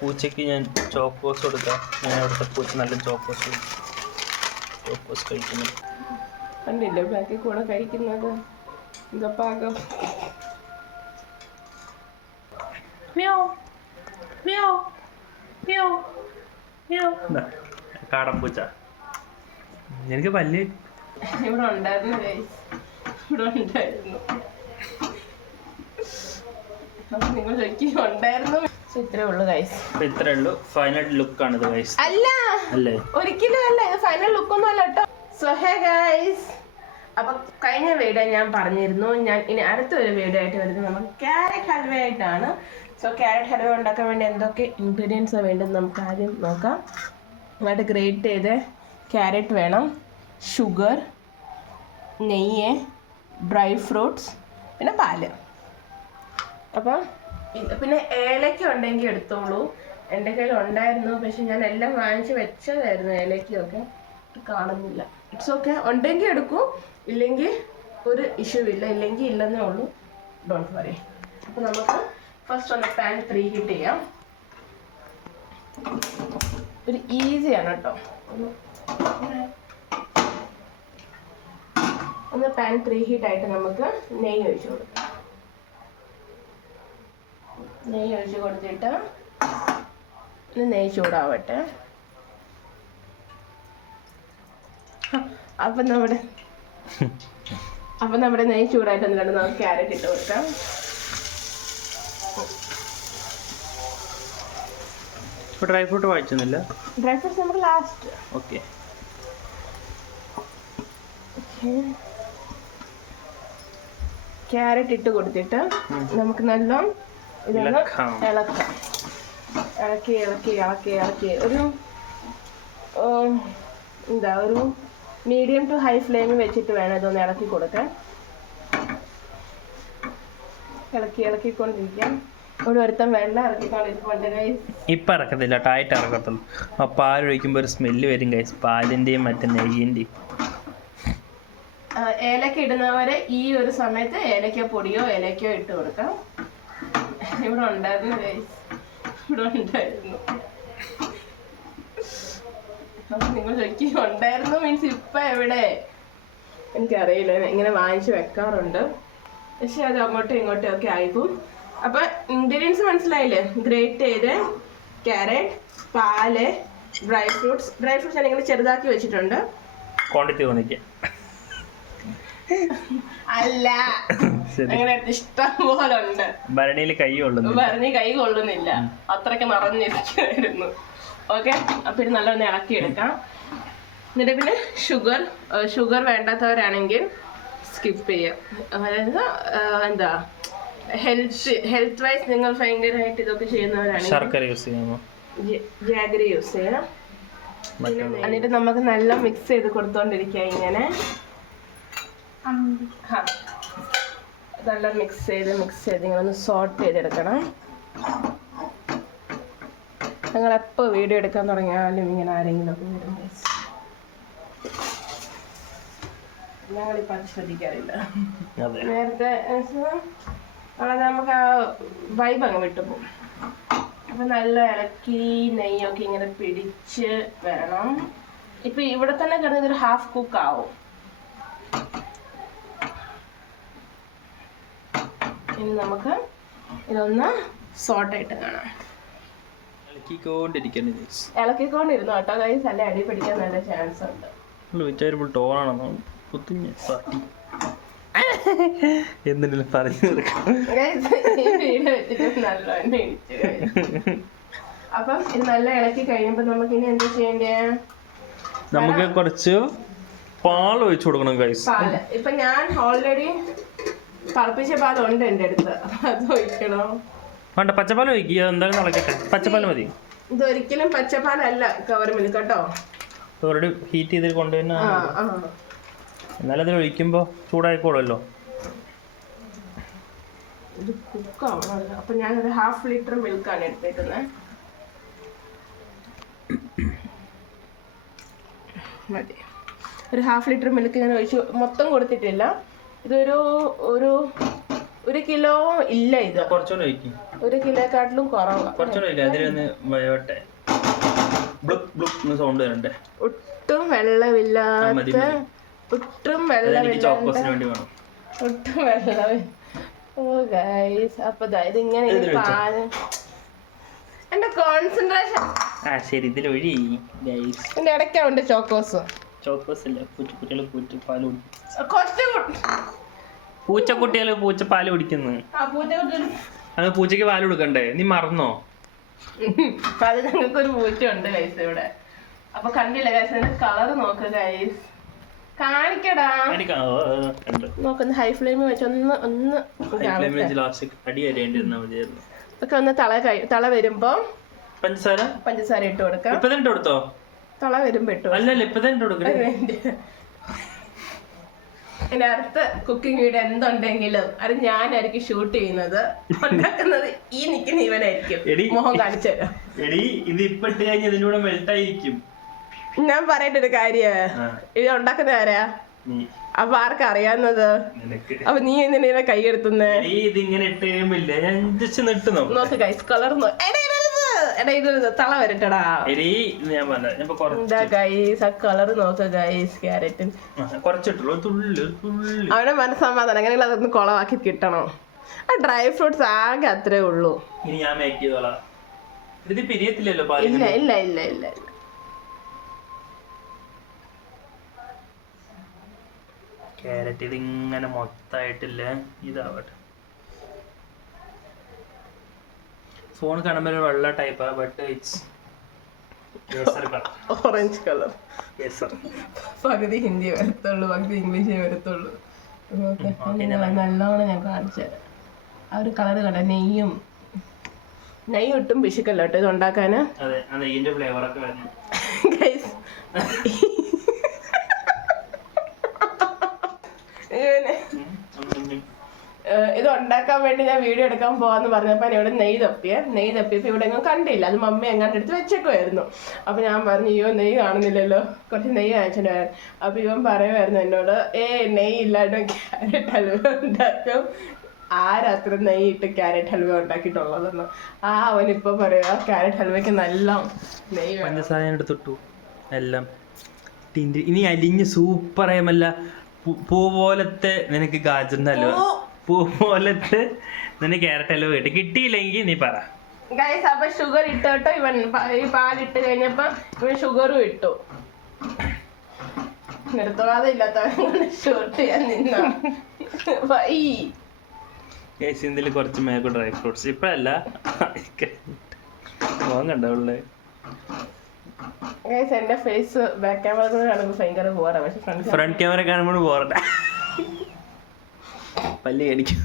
പൂച്ചയ്ക്ക് ഞാൻ ചോക്കോസ് കൊടുക്കാം. ഞാൻ അവിടുത്തെ പൂച്ച നല്ല ചോക്കോസ് കഴിക്കുന്നു. കണ്ടില്ലേ ബാക്കി കൂടെ കഴിക്കുന്നത് എന്താ പാകം. കാടമ്പൂച്ച എനിക്ക് പല്ല് ഇവിടെ ഉണ്ടായിരുന്നു. നിങ്ങൾ ഉണ്ടായിരുന്നു. ഇത്രേ ഉള്ളൂ ഗൈസ്. ഇത്രേ ഉള്ളൂ. ഫൈനൽ ലുക്ക് ആണ് ഇത് ഗൈസ്. അല്ല അല്ലേ, ഒരിക്കലും അല്ല, ഇത് ഫൈനൽ ലുക്ക് ഒന്നും അല്ല കേട്ടോ. സോ ഹേ ഗൈസ്, അപ്പൊ കഴിഞ്ഞ വീഡിയോ ഞാൻ പറഞ്ഞിരുന്നു ഞാൻ ഇനി അടുത്തൊരു വീഡിയോ ആയിട്ട് വരുന്നത് നമുക്ക് ക്യാരറ്റ് ഹൽവ ആയിട്ടാണ്. സോ ക്യാരറ്റ് ഹൽവ ഉണ്ടാക്കാൻ വേണ്ടി എന്തൊക്കെ ഇൻഗ്രീഡിയൻസ് വേണ്ടത് നമുക്ക് ആദ്യം നോക്കാം. നന്നായിട്ട് ഗ്രേറ്റ് ചെയ്ത് ക്യാരറ്റ് വേണം, ഷുഗർ, നെയ്യ്, ഡ്രൈ ഫ്രൂട്ട്സ്, പിന്നെ പാല്. അപ്പം പിന്നെ ഏലക്ക ഉണ്ടെങ്കിൽ എടുത്തോളൂ. എൻ്റെ കയ്യിൽ ഉണ്ടായിരുന്നു, പക്ഷെ ഞാൻ എല്ലാം വാങ്ങിച്ച് വെച്ചതായിരുന്നു. ഏലക്കയൊക്കെ കാണുന്നില്ല. ഇറ്റ്സ് ഓക്കെ, ഉണ്ടെങ്കിൽ എടുക്കൂ, ഇല്ലെങ്കിൽ ഒരു ഇഷ്യൂ ഇല്ല. ഇല്ലെങ്കിൽ ഇല്ലെന്നേ ഉള്ളൂ, ഡോണ്ട് വറി. അപ്പോൾ നമുക്ക് ഫസ്റ്റ് ഒന്ന് പാൻ പ്രീ ഹീറ്റ് ചെയ്യാം. ഒരു ഈസിയാണ് കേട്ടോ. ഒന്ന് പാൻ പ്രീ ഹീറ്റ് ആയിട്ട് നമുക്ക് നെയ്യ് ഒഴിച്ച് കൊടുക്കാം. നെയ്യ് ഒഴിച്ച് കൊടുത്തിട്ട് നെയ്യ് ചൂടാവട്ടെ. അപ്പം നമ്മുടെ നെയ്യ് ചൂടായിട്ട് എന്നിട്ട് നമുക്ക് ക്യാരറ്റ് ഇട്ട് കൊടുക്കാം. ഡ്രൈ ഫ്രൂട്ട് വായിച്ചൊന്നുമില്ല. ഡ്രൈ ഫ്രൂട്ട്സ് നമുക്ക് ലാസ്റ്റ്. ഓക്കെ. ക്യാരറ്റ് ഇട്ട് കൊടുത്തിട്ട് നമുക്ക് നല്ല ഇതൊന്ന് ഇളക്കാം. ഇളക്കി ഒരു ഒരു മീഡിയം ടു ഹൈ ഫ്ലെയിമിൽ വെച്ചിട്ട് വേണം ഇതൊന്ന് ഇളക്കി കൊടുക്കാൻ. ഇളക്കിക്കൊണ്ടിരിക്കാം. ഒരുത്തം വെള്ളം ഇറക്കിക്കൊണ്ടിരിക്കുന്നുണ്ട് ഗൈസ്. ഇപ്പം ഇറക്കത്തില്ല, ടൈറ്റ് ഇറക്കത്തുള്ളൂ. ആ പാൽ ഒഴിക്കുമ്പോൾ ഒരു സ്മെല്ല് വരും ഗൈസ്, പാലിൻ്റെയും മറ്റേ നെയ്യിൻ്റെയും. ഏലക്ക ഇടുന്നവരെ ഈ ഒരു സമയത്ത് ഏലക്ക പൊടിയോ ഏലക്കയോ ഇട്ട് കൊടുക്കാം. ഇവിടെ ഉണ്ടായിരുന്നു ഗൈസ്, നിങ്ങൾ ചോദിക്കും ഉണ്ടായിരുന്നു മീൻസ് ഇപ്പം എവിടെ, എനിക്കറിയില്ല. ഇങ്ങനെ വാങ്ങിച്ച് വെക്കാറുണ്ട്, പക്ഷെ അത് അങ്ങോട്ടും ഇങ്ങോട്ടും ഒക്കെ ആയിക്കും. അപ്പം ഇൻഗ്രീഡിയൻസ് മനസ്സിലായില്ലേ? ഗ്രേറ്റ് ചെയ്ത് ക്യാരറ്റ്, പാല്, ഡ്രൈ ഫ്രൂട്ട്സ് ഞാനിങ്ങനെ ചെറുതാക്കി വെച്ചിട്ടുണ്ട്. ക്വാണ്ടിറ്റി തോന്നിക്കാം അല്ല, അങ്ങനെ ഇഷ്ടം പോലെ ഉണ്ട്. ഭരണിയിൽ കൈ കൊള്ളുന്നില്ല, അത്രയ്ക്ക് നിറഞ്ഞിരിക്കുമായിരുന്നു. ഓക്കെ, അപ്പം ഇത് നല്ലൊന്ന് ഇളക്കിയെടുക്കാം. എന്നിട്ട് പിന്നെ ഷുഗർ വേണ്ടാത്തവരാണെങ്കിൽ സ്കിപ്പ് ചെയ്യാം. അതായത് എന്താ ഹെൽത്ത് വൈസ് നിങ്ങൾ ഭയങ്കരമായിട്ട് ഇതൊക്കെ ചെയ്യുന്നവരാണെങ്കിൽ ജാഗരി യൂസ് ചെയ്യാം. എന്നിട്ട് നമുക്ക് നല്ല മിക്സ് ചെയ്ത് കൊടുത്തോണ്ടിരിക്കാം. ഇങ്ങനെ നല്ല മിക്സ് ചെയ്ത് ഇങ്ങനെ ഒന്ന് സോട്ട് ചെയ്തെടുക്കണം. ഞങ്ങൾ എപ്പോൾ വീഡിയോ എടുക്കാൻ തുടങ്ങിയാലും ഇങ്ങനെ ആരെങ്കിലും ഒക്കെ വരും. ഞങ്ങളിപ്പോൾ അത് ശ്രദ്ധിക്കാറില്ല. നേരത്തെ വളരെ നമുക്ക് ആ വൈബ് അങ്ങ് വിട്ടുപോകും. അപ്പം നല്ല ഇളക്കി നെയ്യൊക്കെ ഇങ്ങനെ പിടിച്ച് വേണം. ഇപ്പം ഇവിടെ തന്നെ കിടന്നത് ഒരു ഹാഫ് കുക്ക് ആവും. ഇനി നമുക്ക് ഇതൊന്ന് സോട്ടായിട്ട് കാണാം. ഇളക്കിക്കൊണ്ടിരുന്നു കേട്ടോ ഗൈസ്, അല്ലെ അടി പിടിക്കാൻ നല്ല ചാൻസ് ഉണ്ട്. അപ്പം ഇത് നല്ല ഇളക്കി കഴിയുമ്പോ നമുക്ക് ഇനി എന്താ ചെയ്യണ്ടേ? നമുക്ക് കുറച്ച് പാൽ ഒഴിച്ചു കൊടുക്കണം ഗൈസ്. പാല് ഇപ്പൊ ഞാൻ ഓൾറെഡി തിളപ്പിച്ച പാലുണ്ട് എൻ്റെ അടുത്ത്, അത് ഒഴിക്കണോ? വേണ്ട, പച്ചപ്പാൽ ഒഴിക്കുക. എന്തായാലും തിളക്കട്ടെ, പച്ചപ്പാൽ മതി. ഇതൊരിക്കലും പച്ചപ്പാലല്ല, കവർ മിൽക്ക് കേട്ടോ. ഓൾറെഡി ഹീറ്റ് ചെയ്ത് കൊണ്ടുവരുന്ന, എന്നാലും അതിൽ ഒഴിക്കുമ്പോൾ ചൂടായിക്കോളുമല്ലോ. ഇത് കുക്കാവണമല്ലോ. അപ്പം ഞാനൊരു 1/2 ലിറ്റർ മിൽക്കാണ് എടുത്തേക്കുന്നത്. മതി, ഒരു 1/2 ലിറ്റർ മിൽക്ക് ഞാൻ ഒഴിച്ചു. മൊത്തം കൊടുത്തിട്ടില്ല. ഇതൊരു 1 കിലോ ഇല്ല. ഇത് കുറച്ചുകൂടെ ഒഴിക്കും. 1 കിലോക്കാട്ടിലും കുറവാണ്. കുറച്ചുകൂടെ ഇല്ല, അതിലൊന്ന് വയോട്ടെ സൗണ്ട് വരണ്ടേ. ഒട്ടും വെള്ളമില്ലാത്ത ഒട്ടും ഓ ഗൈസ്, അപ്പൊ ഇതിങ്ങനെ പാല് എന്റെ കോൺസെൻട്രേഷൻ ശരി ഇതിൽ ഒഴി. എന്റെ ഇടയ്ക്കുണ്ട് ചോക്കോസ് ഇല്ല, പൂച്ചക്കുട്ടികള് പൂച്ചപ്പാല് കുടിക്കുന്നു. അത് പൂച്ചക്ക് പാല് കൊടുക്കണ്ടേ? നീ മറന്നോ? അത് ഞങ്ങൾക്കൊരു പൂച്ച ഉണ്ട് ഗൈസ് ഇവിടെ. അപ്പൊ കണ്ടില്ല ഗൈസ്, കളർ നോക്ക് ഗൈസ്, കാണിക്കടാ. നോക്കുന്ന ഹൈ ഫ്ലെയിമിൽ വെച്ച് ഒന്ന് ഒക്കെ ഒന്ന് തള വരുമ്പോ പഞ്ചസാര ഇട്ട് കൊടുക്കാം. തള വരുമ്പോ ഇട്ടു. എന്റെ അടുത്ത കുക്കിംഗ് വീഡിയോ എന്തുണ്ടെങ്കിലും അത് ഞാനായിരിക്കും ഷൂട്ട് ചെയ്യുന്നത്. ഉണ്ടാക്കുന്നത് ഈ നിൽക്കുന്ന ഇവനായിരിക്കും. മോഹം കാണിച്ചു തരാം. ഞാൻ പറയട്ടൊരു കാര്യം, ഇത് ഉണ്ടാക്കുന്ന ആരാ? അപ്പൊ ആർക്കാ അറിയാവുന്നത്? അപ്പൊ നീ എന്തിനാ കൈ എടുത്തുന്നേ? നോക്ക് ഗൈസ്, കളർ തള വരട്ടടാ. ഗൈസ് ആ കളർ നോക്ക് ഗൈസ്, ക്യാരറ്റ്. അവനെ മനസ്സമാധാനം എങ്ങനെയുള്ള അതൊന്ന് കുളമാക്കി കിട്ടണോ? ആ ഡ്രൈ ഫ്രൂട്ട്സ് ആകെ അത്രേ ഉള്ളൂ. ഇല്ല ഇല്ല ഇല്ല ഇല്ല ക്യാരറ്റ് ഇതിങ്ങനെ മൊത്തമായിട്ടില്ല ഇതാവട്ടെ. ഫോൺ കാണുമ്പോൾ ഒരു വെള്ള ടൈപ്പാ, ബട്ട് ഇറ്റ്സ് ഓറഞ്ച് കളർ. പകുതി ഹിന്ദി വരത്തുള്ളൂ, പകുതി ഇംഗ്ലീഷേ വരത്തുള്ളൂ. നല്ലോണം ഞാൻ കാണിച്ചു തരാം. ആ ഒരു കളർ കണ്ട. നെയ്യ് ഒട്ടും പിശുക്കല്ലോ കേട്ടോ ഇത് ഉണ്ടാക്കാന്. ഗൈസ് ഇത് ഉണ്ടാക്കാൻ വേണ്ടി ഞാൻ വീഡിയോ എടുക്കാൻ പോവാന്ന് പറഞ്ഞപ്പോൾ ഇവിടെ നെയ്യ് തപ്പിയപ്പോൾ ഇവിടെ എങ്ങും കണ്ടില്ല. അത് മമ്മി എങ്ങാണ്ട് എടുത്ത് വെച്ചേക്കുമായിരുന്നു. അപ്പൊ ഞാൻ പറഞ്ഞു, അയ്യോ നെയ്യ് കാണുന്നില്ലല്ലോ, കുറച്ച് നെയ്യ് വാങ്ങിച്ചിട്ട് വരാൻ. അപ്പൊ ഇവൻ പറയുമായിരുന്നു എന്നോട്, നെയ്യ് ഇല്ലാണ്ട് ക്യാരറ്റ് ഹൽവ ഉണ്ടാക്കും. ആരാത്ര നെയ്യ് ഇട്ട് ക്യാരറ്റ് ഹൽവ ഉണ്ടാക്കിയിട്ടുള്ളതെന്ന്. അവനിപ്പോ പറയുക ക്യാരറ്റ് ഹൽവയ്ക്ക് നല്ല നെയ്യ് പഞ്ചസാര എടുത്തിട്ടു എല്ലാം. ഇനി അലിഞ്ഞ് സൂപ്പറായമല്ല പൂ പോലത്തെ നിനക്ക് ഗാജറിന്റെ ഹൽവ, പൂ പോലത്തെ നിനക്ക് ക്യാരറ്റ് ഹൽവ കിട്ടിയില്ലെങ്കിൽ നീ പറ ഗൈസ്. അപ്പൊ ഷുഗർ ഇട്ടോ ഇവൻ, ഈ പാലിട്ട് കഴിഞ്ഞപ്പോ ഇവൻ ഷുഗറും ഇട്ടു. നിർത്തവാതെ ഇല്ലാത്തവൻ ഷൂട്ട് ചെയ്യാൻ നിന്ന ഇതിൽ കുറച്ച് മേഘ ഡ്രൈ ഫ്രൂട്ട്സ് ഇപ്പഴല്ല കണ്ടേ. എന്റെ ഫേസ് ബാക്ക് ക്യാമറ കാണുമ്പോൾ ഭയങ്കര ബോറാ, പക്ഷെ ഫ്രണ്ട് ക്യാമറ കാണുമ്പോൾ ബോറ. പല്ല് കടിക്കും.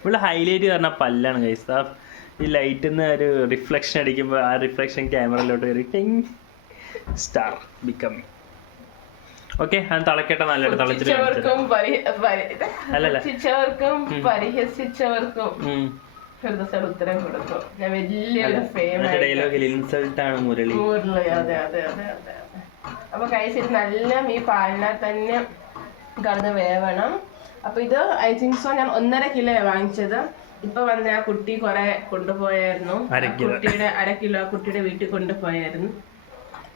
ഇവിടെ ഹൈലൈറ്റ് പറഞ്ഞ പല്ലാണ് ഗൈസ്. ഈ ലൈറ്റിൽ ഒരു റിഫ്ലക്ഷൻ അടിക്കുമ്പോൾ ആ റിഫ്ലക്ഷൻ ക്യാമറയിലോട്ട് കയറി സ്റ്റാർ ബിക്കമിങ്. ഓക്കെ, അത് തിളക്കട്ടെ, നല്ലതായിട്ട് തിളച്ചിട്ടവർക്കും പരിഹസിച്ചവർക്കും ഉത്തരം കൊടുക്കും. ഞാൻ വലിയൊരു മുരളി. അതെ അതെ അതെ അതെ. അപ്പൊ കഴിച്ചിട്ട് നല്ല ഈ പാലിനകത്ത് തന്നെ കടന്ന് വേവണം. അപ്പൊ ഇത് ഐ തിങ്ക് സോ ഞാൻ 1.5 കിലോ വാങ്ങിച്ചത്. ഇപ്പൊ വന്ന ആ കുട്ടി കുറെ കൊണ്ടുപോയായിരുന്നു. കുട്ടിയുടെ 1/2 കിലോ കുട്ടിയുടെ വീട്ടിൽ കൊണ്ടുപോയായിരുന്നു.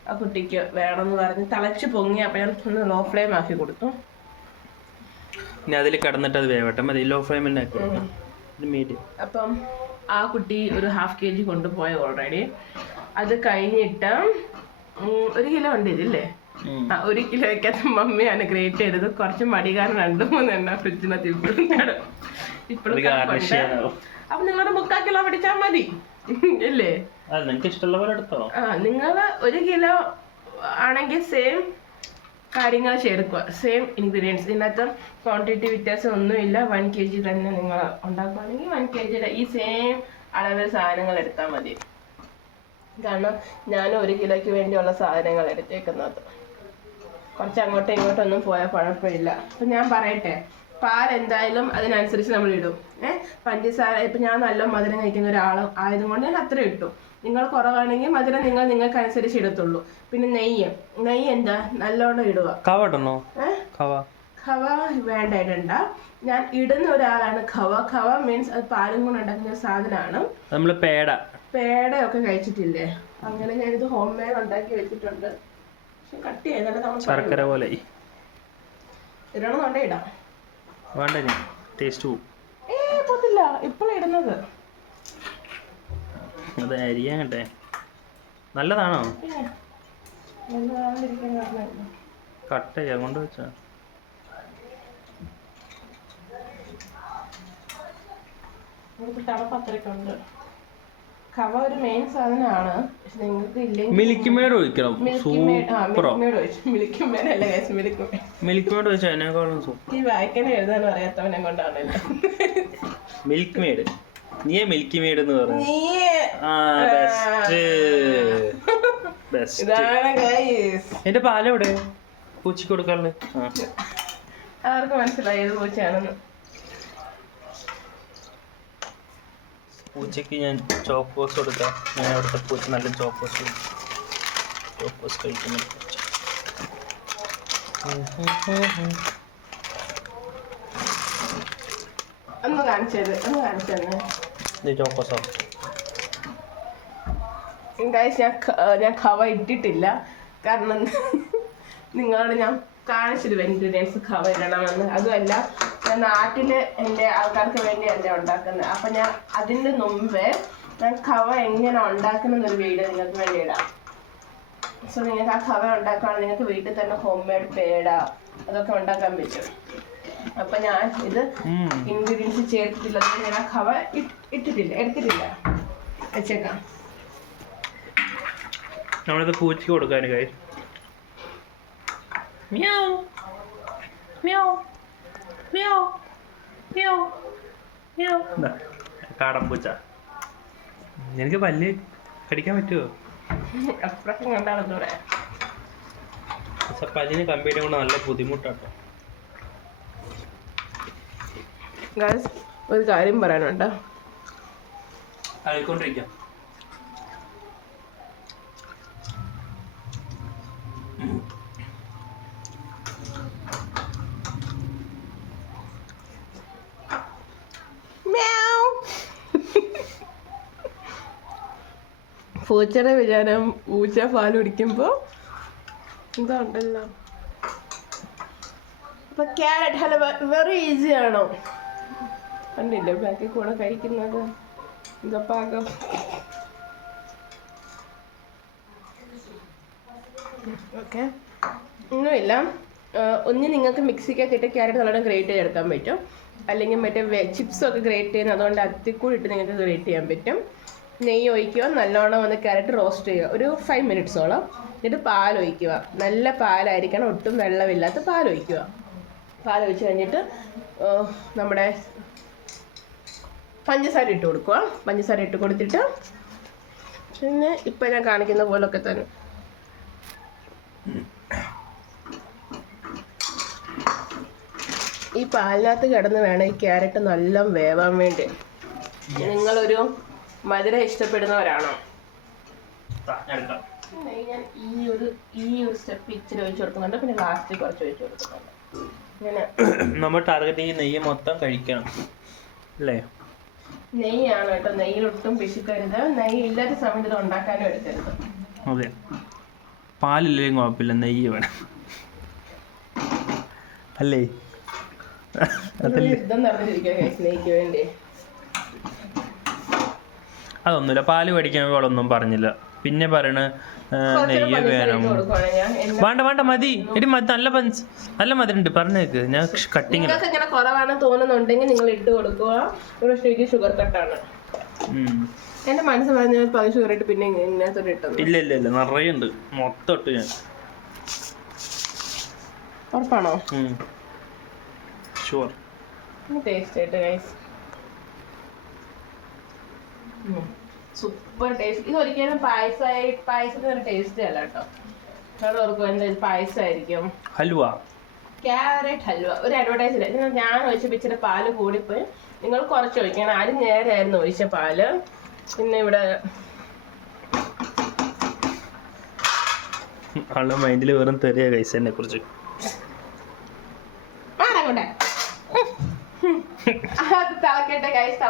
ആ കുട്ടിക്ക് വേണമെന്ന് പറഞ്ഞ് തിളച്ച് പൊങ്ങി. അപ്പൊ ഞാൻ ഒന്ന് ലോ ഫ്ലെയിം ആക്കി കൊടുത്തു. അതിൽ കടന്നിട്ട് അത് വേവട്ടെ, മതി. ലോ ഫ്ലെയിം തന്നെ. അപ്പം ആ കുട്ടി ഒരു 1/2 kg കൊണ്ടുപോയ ഓൾറെഡി. അത് കഴിഞ്ഞിട്ട് 1 കിലോ ഉണ്ട് ഇതില്ലേ. 1 കിലോയ്ക്കകത്ത് മമ്മിയാണ് ഗ്രേറ്റ് ചെയ്തത്. കുറച്ച് മടികാരൻ 2-3 എണ്ണ ഫ്രിഡ്ജിനകത്ത് ഇപ്പോഴും. അപ്പൊ നിങ്ങളുടെ 3/4 കിലോ പിടിച്ചാൽ മതി അല്ലേ? നിങ്ങള് 1 കിലോ ആണെങ്കിൽ സെയിം കാര്യങ്ങൾ ചേർക്കുക, സെയിം ഇൻഗ്രീഡിയൻസ്. ഇതിനകത്ത് ക്വാണ്ടിറ്റി വ്യത്യാസം ഒന്നുമില്ല. 1 kg തന്നെ നിങ്ങൾ ഉണ്ടാക്കുകയാണെങ്കിൽ 1 kg ഈ സെയിം അളവിൽ സാധനങ്ങൾ എടുത്താൽ മതി. കാരണം ഞാൻ 1 കിലോയ്ക്ക് വേണ്ടിയുള്ള സാധനങ്ങൾ എടുത്തേക്കുന്നത്. കുറച്ച് അങ്ങോട്ടും ഇങ്ങോട്ടൊന്നും പോയാൽ കുഴപ്പമില്ല. അപ്പം ഞാൻ പറയട്ടെ, പാൽ എന്തായാലും അതിനനുസരിച്ച് നമ്മൾ ഇടും. പഞ്ചസാര ഇപ്പം ഞാൻ നല്ല മധുരം കഴിക്കുന്ന ഒരാൾ ആയതുകൊണ്ട് ഞാൻ അത്ര ഇട്ടു. നിങ്ങൾ കുറവാണെങ്കിൽ മധുരം നിങ്ങൾക്ക് അനുസരിച്ച് ഇടത്തുള്ളൂ. പിന്നെ നെയ്യ് എന്താ നല്ലോണം ഇടുക. ഖവ വേണ്ടായിട്ടുണ്ട്. ഞാൻ ഇടുന്ന ഒരാളാണ് ഖവ. ഖവ മീൻസ് അത് പാലും കൊണ്ട് ഉണ്ടാക്കുന്ന സാധനമാണ്. നമ്മള് പേടയൊക്കെ കഴിച്ചിട്ടില്ലേ, അങ്ങനെ ഞാനിത് ഹോം മെയ്ഡ് ഉണ്ടാക്കി വെച്ചിട്ടുണ്ട്. പക്ഷെ കട്ട് ചെയ്താലും ശർക്കര പോലെ ഇടണമെന്നുണ്ടേ ഇടാം. വേണ്ട ടേസ്റ്റ് പോവും. പറ്റില്ല, ഇപ്പോഴാണ് ഇടുന്നത്. അത് അരിയാൻ കേട്ടെ. നല്ലതാണോ? കട്ട് ചെയ്യാൻ കൊണ്ട് വെച്ചാ തണുപ്പത്രയ്ക്കുണ്ട്. ഖവ ഒരു മെയിൻ സാധനമാണ്. പക്ഷെ നിങ്ങൾക്ക് ഇല്ലെങ്കിൽ മിൽക്ക് മേഡ് ഒഴിക്കണം. മിൽക്ക് മേഡ് വെച്ചാൽ അതിനേക്കാളും സൂപ്പർ. ഈ വായിക്കാൻ എഴുതാനും അറിയാത്തവനെ കൊണ്ടാണല്ലോ മിൽക്ക് മേഡ്. നീയേ മിൽക്കി മേഡ് എന്ന് പറഞ്ഞു. എന്റെ പാലെവിടെ? പൂച്ചക്ക് കൊടുക്കാറുണ്ട്. അവർക്ക് മനസ്സിലായി ഏത് പൂച്ചയാണെന്ന്. പൂച്ചക്ക് ഞാൻ ചോക്കോസ് കൊടുക്കാം. ഞാൻ അവിടുത്തെ പൂച്ച നല്ല ചോക്കോസ് കഴിക്കുന്നു. ഒന്ന് കാണിച്ചത് ചോക്കോസോ? ഞാൻ ഖവ ഇട്ടിട്ടില്ല, കാരണം നിങ്ങളോട് ഞാൻ കാണിച്ചിരുന്നു ഇൻഗ്രീഡിയൻസ് ഖവ ഇടണമെന്ന്. അതുമല്ല, ഞാൻ നാട്ടില് എൻ്റെ ആൾക്കാർക്ക് വേണ്ടിയല്ല ഉണ്ടാക്കുന്നത്. അപ്പം ഞാൻ അതിന് മുമ്പേ ഞാൻ ഖവ എങ്ങനെ ഉണ്ടാക്കുന്നൊരു വീഡിയോ നിങ്ങൾക്ക് വേണ്ടി ഇടാം. സോ നിങ്ങൾക്ക് ആ ഖവ ഉണ്ടാക്കുകയാണെങ്കിൽ നിങ്ങൾക്ക് വീട്ടിൽ തന്നെ ഹോം മെയ്ഡ് പേട അതൊക്കെ ഉണ്ടാക്കാൻ പറ്റും. അപ്പം ഞാൻ ഇത് ഇൻഗ്രീഡിയൻസ് ചേർത്തിട്ടില്ല. ഞാൻ ആ ഖവ എടുത്തിട്ടില്ല, വെച്ചേക്കാം. നമ്മളിത് പൂച്ചക്ക് കൊടുക്കാൻ കാടൻ പൂച്ച. എനിക്ക് പല്ല് കടിക്കാൻ പറ്റുമോ? പല്ലിന് കമ്പിയുടെ കൊണ്ട് നല്ല ബുദ്ധിമുട്ടാട്ടോ. ഒരു കാര്യം പറയാനുണ്ടോ? ആയിക്കൊണ്ടിരിക്കാം. പൂച്ചയുടെ വിചാരം പൂച്ച പാൽ കുടിക്കുമ്പോ എന്താ ഉണ്ടല്ലോ. അപ്പൊ ക്യാരറ്റ് ഹൽവ വെറി ഈസി ആണോ? കണ്ടില്ലേ ബാക്കിൽ കൂടെ കഴിക്കുന്നത് എന്താ പാകം. ഓക്കെ, ഒന്നുമില്ല. ഒന്ന് നിങ്ങൾക്ക് മിക്സിക്കൊക്കെ ഇട്ട് ക്യാരറ്റ് നല്ലോണം ഗ്രേറ്റ് ചെയ്തെടുക്കാൻ പറ്റും. അല്ലെങ്കിൽ മറ്റേ ചിപ്സൊക്കെ ഗ്രേറ്റ് ചെയ്യുന്നത്, അതുകൊണ്ട് അതിൽക്കൂടി ഇട്ട് നിങ്ങൾക്ക് ഗ്രേറ്റ് ചെയ്യാൻ പറ്റും. നെയ്യ് ഒഴിക്കുക, നല്ലോണം ഒന്ന് ക്യാരറ്റ് റോസ്റ്റ് ചെയ്യുക ഒരു 5 മിനിറ്റ്സോളം. എന്നിട്ട് പാലൊഴിക്കുക. നല്ല പാലായിരിക്കണം, ഒട്ടും വെള്ളമില്ലാത്ത പാലൊഴിക്കുക. പാലൊഴിച്ച് കഴിഞ്ഞിട്ട് നമ്മുടെ പഞ്ചസാര ഇട്ട് കൊടുക്കുക. പഞ്ചസാര ഇട്ട് കൊടുത്തിട്ട് പിന്നെ ഇപ്പം ഞാൻ കാണിക്കുന്ന പോലൊക്കെ തന്നെ ഈ പാലിനകത്ത് കിടന്ന് വേണം ഈ ക്യാരറ്റ് നല്ല വേവാൻ വേണ്ടി. നിങ്ങളൊരു മധുരം ഇഷ്ടപ്പെടുന്നവരാണോ? ഞാൻ ഈ ഒരു സ്റ്റെപ്പ് ഇച്ചിരി ഒഴിച്ചു കൊടുക്കുന്നുണ്ട്, പിന്നെ ലാസ്റ്റ് കുറച്ച് ഒഴിച്ചു കൊടുക്കുന്നുണ്ട്. ഇങ്ങനെ നമ്മൾ ടാർഗറ്റ് ഈ നെയ്യ് മൊത്തം കഴിക്കണം അല്ലേ? നെയ്യാണ് കേട്ടോ, നെയ്യിലൊട്ടും പിശുക്കരുത്. നെയ്യ് ഇല്ലാത്ത സമയത്ത് ഇത് ഉണ്ടാക്കാനും എടുക്കരുത്. അതെ, പാലില്ലെങ്കിലും കുഴപ്പമില്ല, നെയ്യ് വേണം അല്ലേ? യുദ്ധം നടന്നിരിക്കുക നെയ്ക്ക് വേണ്ടി. അതൊന്നുമില്ല, പാല് മേടിക്കാൻ അവളൊന്നും പറഞ്ഞില്ല. പിന്നെ പറയണ നെയ്യ് വേണം. വേണ്ട മതി. എടി നല്ല മധുരണ്ട്, പറഞ്ഞേക്ക്. ഞാൻ കട്ടിങ് ഇങ്ങനെ കുറവാണെന്ന് തോന്നുന്നുണ്ടെങ്കിൽ നിങ്ങൾ ഇട്ട് കൊടുക്കുക. ഒരു ഷുഗർ കട്ടാണ്. എന്റെ മനസ്സ് പറഞ്ഞ പകുതി ഷുഗർ ഇട്ട് പിന്നെ ഇങ്ങനത്തോട്ട് ഇട്ടത്. ഇല്ല നിറയെ ഉണ്ട്, മൊത്തം ഇട്ട് ഞാൻ. ഉറപ്പാണോ? ഷുവർ. ടേസ്റ്റ് ആയിട്ട് ഗൈസ്, സൂപ്പർ ടേസ്റ്റ്. ഇത് ഒരിക്കലും പായസത്തിന് ഒരു ടേസ്റ്റ് അല്ല കേട്ടോ. ഓർക്കും എന്തായാലും പായസമായിരിക്കും. ഹൽവ, ക്യാരറ്റ് ഹൽവ ഒരു അഡ്വർടൈസില്ല. ഞാൻ ഒഴിച്ചപ്പോൾ ഇച്ചിരി പാല് കൂടിപ്പോയി. നിങ്ങൾ കുറച്ച് ഒഴിക്കണം. ആദ്യം നേരെയായിരുന്നു ഒഴിച്ച പാല്. പിന്നെ ഇവിടെ ആളുടെ മൈൻഡിൽ വെറും തെറിയ ഗൈസ് എന്നെ കുറിച്ച്.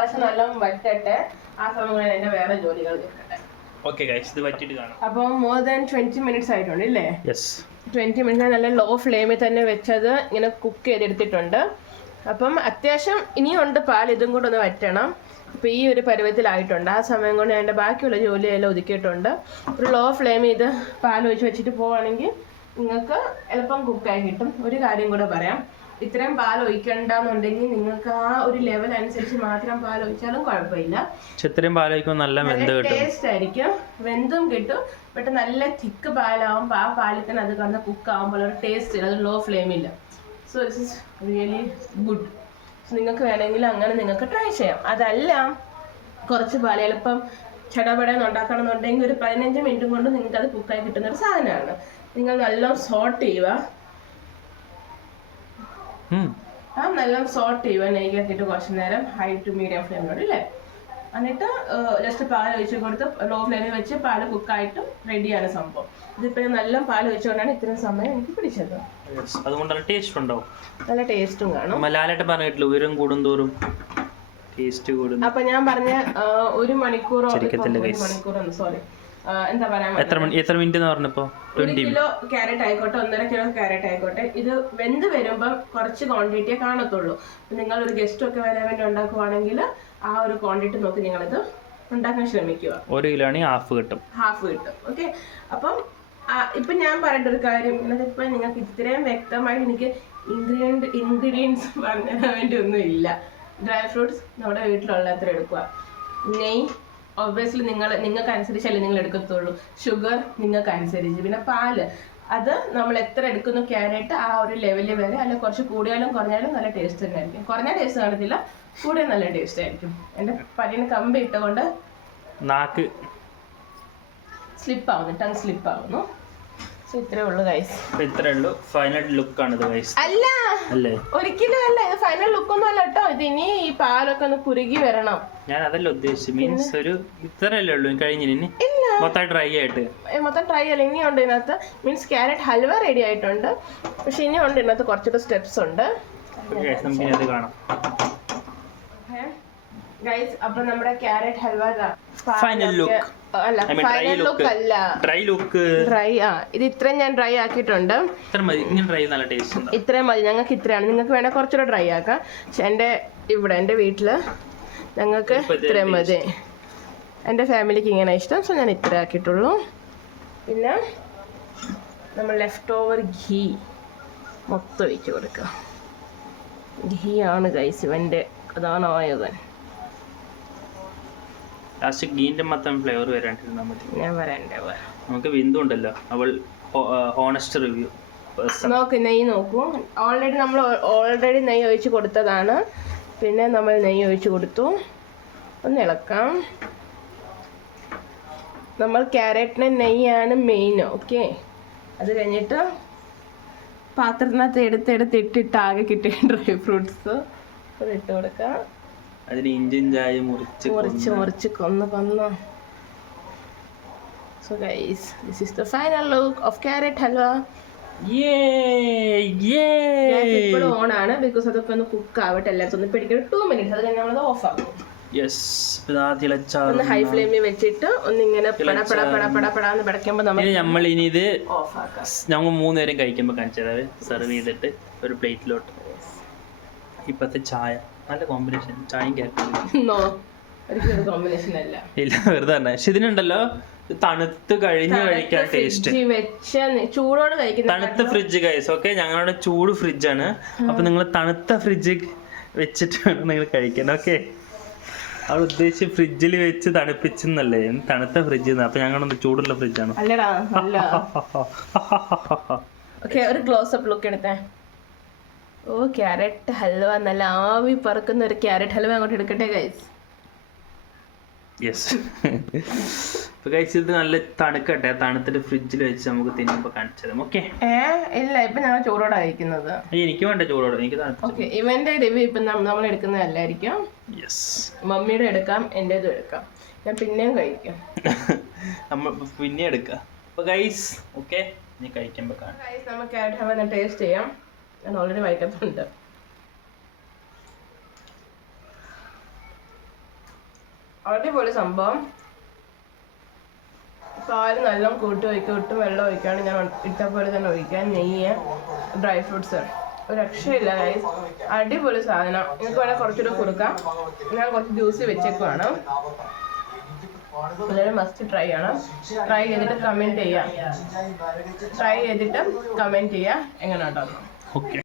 തിളച്ച് നല്ല വറ്റട്ടെ. ആ സമയം കൊണ്ട് എന്റെ വേറെ ജോലികൾ തീർക്കട്ടെ. ഓക്കെ ഗൈസ്, ഇത് വറ്റിട്ട് കാണാം. അപ്പം മോർ ദാൻ 20 minutes ആയിട്ടുണ്ട് ഇല്ലേ? യെസ്, 20 minutes നല്ല ലോ ഫ്ലെയിമിൽ തന്നെ വെച്ചത് ഇങ്ങനെ കുക്ക് ചെയ്തെടുത്തിട്ടുണ്ട്. അപ്പം അത്യാവശ്യം ഇനിയുണ്ട് പാൽ, ഇതും കൂടെ ഒന്ന് വറ്റണം. അപ്പം ഈ ഒരു പരുവത്തിലായിട്ടുണ്ട്. ആ സമയം കൊണ്ട് എൻ്റെ ബാക്കിയുള്ള ജോലിയെല്ലാം ഒതുക്കിയിട്ടുണ്ട്. ഒരു ലോ ഫ്ലെയിമിൽ ഇത് പാൽ ഒഴിച്ച് വെച്ചിട്ട് പോവുകയാണെങ്കിൽ നിങ്ങൾക്ക് എളുപ്പം കുക്കായി കിട്ടും. ഒരു കാര്യം കൂടെ പറയാം, ഇത്രയും പാൽ ഒഴിക്കണ്ടെന്നുണ്ടെങ്കിൽ നിങ്ങൾക്ക് ആ ഒരു ലെവൽ അനുസരിച്ച് മാത്രം പാൽ ഒഴിച്ചാലും കുഴപ്പമില്ല. ഇത്രയും പാൽ ഒഴിക്കുമ്പോൾ നല്ല ടേസ്റ്റ് ആയിരിക്കും, വെന്തും കിട്ടും. ബട്ട് നല്ല തിക്ക് പാലാവുമ്പോൾ ആ പാലിൽ തന്നെ അത് കണ്ട് കുക്ക് ആകുമ്പോൾ ഒരു ടേസ്റ്റ്, അത് ലോ ഫ്ലെയിമില്ല. So this is really good. നിങ്ങൾക്ക് വേണമെങ്കിൽ അങ്ങനെ നിങ്ങൾക്ക് ട്രൈ ചെയ്യാം. അതല്ല കുറച്ച് പാൽ എളുപ്പം ചടപടയെന്ന് ഉണ്ടാക്കണമെന്നുണ്ടെങ്കിൽ ഒരു 15 minute കൊണ്ട് നിങ്ങൾക്ക് അത് കുക്കായി കിട്ടുന്ന ഒരു സാധനമാണ്. നിങ്ങൾ നല്ലോണം സോട്ട് ചെയ്യുക, നല്ലോണം സോട്ട് ചെയ്യുക നെയ്യൊക്കെ ഇട്ട് കുറച്ച് നേരം ഹൈ ടു മീഡിയം ഫ്ലെയിമിലോട് ഇല്ലേ. എന്നിട്ട് ജസ്റ്റ് പാൽ ഒഴിച്ച് കൊടുത്ത് ലോ ഫ്ലെയിമിൽ വെച്ച് പാൽ കുക്കായിട്ടും റെഡിയാണ് സംഭവം. ഇതിപ്പോൾ നല്ല പാൽ ഒഴിച്ചുകൊണ്ടാണ് ഇത്രയും സമയം എനിക്ക് പിടിച്ചത്. അതുകൊണ്ടാണ് ടേസ്റ്റ് ഉണ്ടാവും, നല്ല ടേസ്റ്റും കാണും. മലയാളമായിട്ട് പറഞ്ഞിട്ടില്ല, ഉയരം കൂടുന്തോറും ടേസ്റ്റ് കൂടും. അപ്പൊ ഞാൻ പറഞ്ഞ 1 മണിക്കൂറോ സോറി എന്താ പറയാ, എത്ര മിനിറ്റ് എന്ന് പറഞ്ഞപ്പോ 1 കിലോ ക്യാരറ്റ് ആയിക്കോട്ടെ, 1.5 കിലോ ക്യാരറ്റ് ആയിക്കോട്ടെ, ഇത് വെന്ത് വരുമ്പോൾ കുറച്ച് ക്വാണ്ടിറ്റിയെ കാണത്തുള്ളൂ. നിങ്ങൾ ഒരു ഗസ്റ്റ് ഒക്കെ വരാൻ വേണ്ടി ഉണ്ടാക്കുവാണെങ്കിൽ ആ ഒരു ക്വാണ്ടിറ്റി നോക്കി നിങ്ങളിത് ഉണ്ടാക്കാൻ ശ്രമിക്കുക. 1 കിലോ ആണെങ്കിൽ ഹാഫ് കിട്ടും. ഓക്കെ, അപ്പം ഇപ്പൊ ഞാൻ പറയേണ്ട ഒരു കാര്യം, ഇപ്പൊ നിങ്ങൾക്ക് ഇത്രയും വ്യക്തമായിട്ട് എനിക്ക് ഇൻഗ്രീഡിയൻസ് പറഞ്ഞു തരാൻ വേണ്ടി ഒന്നും ഇല്ല. ഡ്രൈ ഫ്രൂട്ട്സ് നമ്മുടെ വീട്ടിലുള്ള അത്ര എടുക്കുക. നെയ്യ് ഒബ്വിയസ്ലി നിങ്ങൾക്ക് അനുസരിച്ചല്ലേ നിങ്ങൾ എടുക്കത്തുള്ളൂ. ഷുഗർ നിങ്ങൾക്ക് അനുസരിച്ച്. പിന്നെ പാല്, അത് നമ്മൾ എത്ര എടുക്കുന്നു ക്യാരറ്റ് ആ ഒരു ലെവലിൽ വരെ, അല്ല കുറച്ച് കൂടിയാലും കുറഞ്ഞാലും നല്ല ടേസ്റ്റ് തന്നെ ആയിരിക്കും. കുറഞ്ഞ ടേസ്റ്റ് കാണത്തില്ല, കൂടിയ നല്ല ടേസ്റ്റ് ആയിരിക്കും. എൻ്റെ പല്ലിന് കമ്പി ഇട്ടുകൊണ്ട് നാക്ക് സ്ലിപ്പാവുന്നു, ടങ് സ്ലിപ്പാവുന്നു. ഇത്രേ ഉള്ളൂ ഗൈസ്. ഇത്രേ ഉള്ളൂ, ഫൈനൽ ലുക്ക് ആണ് ഇത് ഗൈസ്. അല്ല ഒരിക്കലും അല്ല, ഇത് ഫൈനൽ ലുക്ക് ഒന്നും അല്ല കേട്ടോ. ഇത് ഇനി ഈ പാലൊക്കെ ഒന്ന് കുറുകി വരണം. ഞാൻ അതല്ല ഉദ്ദേശിച്ചു, മീൻസ് ഒരു ഇത്രയല്ലേ ഉള്ളൂ കഴിഞ്ഞിനി മൊത്തം ഡ്രൈ ആയിട്ട്. മൊത്തം ഡ്രൈ അല്ല, ഇനിയുണ്ട് ഇതിനകത്ത്. മീൻസ് ക്യാരറ്റ് ഹൽവ റെഡി ആയിട്ടുണ്ട്, പക്ഷെ ഇനിയുണ്ട് ഇതിനകത്ത് കുറച്ചുകൂടെ സ്റ്റെപ്സ് ഉണ്ട്. നമുക്കിനി കാണാം ഗൈസ്. അപ്പൊ നമ്മുടെ ക്യാരറ്റ് ഹൽവ ഫൈനൽ ലുക്ക് അല്ല, ഫൈനൽ ലുക്ക് അല്ല, ഡ്രൈ ലുക്ക്. ഡ്രൈ ഇത് ഇത്രയും ഞാൻ ഡ്രൈ ആക്കിയിട്ടുണ്ട്. ഇത്രയും മതി, ഞങ്ങൾക്ക് ഇത്രയാണ്. നിങ്ങൾക്ക് വേണേൽ കുറച്ചുകൂടെ ഡ്രൈ ആക്കാം. പക്ഷെ എൻ്റെ വീട്ടില് ഞങ്ങൾക്ക് ഇത്രയും മതി. എൻ്റെ ഫാമിലിക്ക് ഇങ്ങനെ ഇഷ്ടം, സോ ഞാൻ ഇത്ര ആക്കിയിട്ടുള്ളൂ. പിന്നെ നമ്മൾ ലെഫ്റ്റ് ഓവർ ഘീ മൊത്തം ഒഴിച്ച് കൊടുക്കുക. ഘീ ആണ് ഗൈസ് ഇവൻ്റെ കഥാനായകൻ. ലാസ്റ്റ് ഗീന്റെ മൊത്തം ഫ്ലേവർ വരാണ്ടിരുന്നാൽ മതി. ഞാൻ വരണ്ടേ, നമുക്ക് ബിന്ദുണ്ടല്ലോ, അവൾ ഹോണസ്റ്റ് റിവ്യൂ നോക്ക്. നെയ്യ് നോക്കൂ. നമ്മൾ ഓൾറെഡി നെയ്യ് ഒഴിച്ച് കൊടുത്തതാണ്. പിന്നെ നമ്മൾ നെയ്യ് ഒഴിച്ച് കൊടുത്തു. ഒന്ന് ഇളക്കാം. നമ്മൾ ക്യാരറ്റിന് നെയ്യാണ് മെയിൻ. ഓക്കെ, അത് കഴിഞ്ഞിട്ട് പാത്രത്തിനകത്ത് ഇട്ടിട്ട് ആകെ കിട്ടിയ ഡ്രൈ ഫ്രൂട്ട്സ് ഇട്ട് കൊടുക്കാം. അതിന് ഇഞ്ചിഞ്ചായി മുറിച്ച് കൊന്നു. So guys, this is the final look of carrot halwa. ഇപ്പോൾ ഓൺ ആണ്, ബിക്കോസ് അതൊക്കെ ഒന്ന് കുക്ക് ആവട്ടെ. എല്ലാത്തും ഒന്ന് പിടിക്കണം. 2 minutes, അത് കഴിഞ്ഞ് നമ്മളത് ഓഫ് ആക്കും. ഒന്ന് ഹൈ ഫ്ലെയിമിൽ വെച്ചിട്ട് ഒന്നിങ്ങനെ പടപടാന്ന് പടക്കുമ്പോൾ നമ്മൾ ഇനി ഇത് ഞങ്ങൾ 3 നേരം കഴിക്കുമ്പോൾ കാണിച്ചത് സെർവ് ചെയ്തിട്ട് ഒരു പ്ലേറ്റിലോട്ട്. ഇപ്പത്തെ ചായ നല്ല കോമ്പിനേഷൻ, ചായയും കോമ്പിനേഷൻ അല്ല, ഇല്ല വെറുതെ തന്നെ. പക്ഷെ ഇതിനുണ്ടല്ലോ തണുത്ത് കഴിഞ്ഞ് കഴിക്കാൻ ടേസ്റ്റ്. ചൂടോട് കഴിക്കുന്ന തണുത്ത ഫ്രിഡ്ജ് ഗൈസ്. ഓക്കെ, ഞങ്ങളുടെ ചൂട് ഫ്രിഡ്ജാണ്. അപ്പൊ നിങ്ങൾ തണുത്ത ഫ്രിഡ്ജ് വെച്ചിട്ട് വേണം നിങ്ങൾ കഴിക്കാൻ. ഓക്കെ, അവൾ ഉദ്ദേശിച്ച് ഫ്രിഡ്ജിൽ വെച്ച് തണുപ്പിച്ചെന്നല്ലേ, തണുത്ത ഫ്രിഡ്ജ്. അപ്പൊ ഞങ്ങളുടെ ചൂടുള്ള ഫ്രിഡ്ജാണ്. ഒരു ക്ലോസ് അപ്പ് ലുക്ക് എടുത്തേ. ഓ, ക്യാരറ്റ് ഹൽവ, നല്ല ആവി പറക്കുന്ന ഒരു ക്യാരറ്റ് ഹൽവ അങ്ങോട്ട് എടുക്കട്ടെ ഗൈസ്. യെസ്. ഇപ്പൊ ഗൈസ് ഇത് നല്ല തണുക്കട്ടെ, തണുത്തിട്ട് ഫ്രിഡ്ജിൽ വെച്ച് നമുക്ക് തിന്നുമ്പോ കാണിച്ചു തരാം. ഓക്കെ, ഇല്ല ഇപ്പൊ ഞങ്ങൾ ചൂടോടെ കഴിക്കുന്നത്. എനിക്ക് വേണ്ട ചൂടോടെ, എനിക്ക് ഓക്കെ. ഇവന്റെ റിവ്യൂ ഇപ്പൊ നമ്മൾ എടുക്കുന്നതല്ലായിരിക്കും. മമ്മിയുടെ എടുക്കാം, എന്റേതും എടുക്കാം. ഞാൻ പിന്നെയും കഴിക്കാം. നമ്മൾ പിന്നെ എടുക്കാം. അപ്പൊ ഗൈസ് ഓക്കെ, നീ കഴിക്കുമ്പോ കാണാം. ഗൈസ് നമ്മൾ ക്യാരറ്റ് ഹൽവ ടേസ്റ്റ് ചെയ്യാം. ഞാൻ ഓൾറെഡി വൈകത്തുണ്ട്. അടിപൊളി സംഭവം. പാല് നല്ലോണം കൂട്ടി ഒഴിക്കുക, ഒട്ടും വെള്ളം ഒഴിക്കാണ് ഞാൻ ഇട്ട പോലെ തന്നെ ഒഴിക്കാൻ. നെയ്യ്, ഡ്രൈ ഫ്രൂട്ട്സ്, ഒരു രക്ഷയില്ല ഗൈസ്. അടിപൊളി സാധനം. നിങ്ങൾക്ക് വേണേൽ കുറച്ചുകൂടെ കൊടുക്കാം. ഞാൻ കുറച്ച് ജ്യൂസ് വെച്ചേക്കുവാണ്. എല്ലാവരും മസ്റ്റ് ട്രൈ ചെയ്യണം. ട്രൈ ചെയ്തിട്ട് കമൻറ്റ് ചെയ്യാം. എങ്ങനെ ഉണ്ടാകും. ഓക്കെ.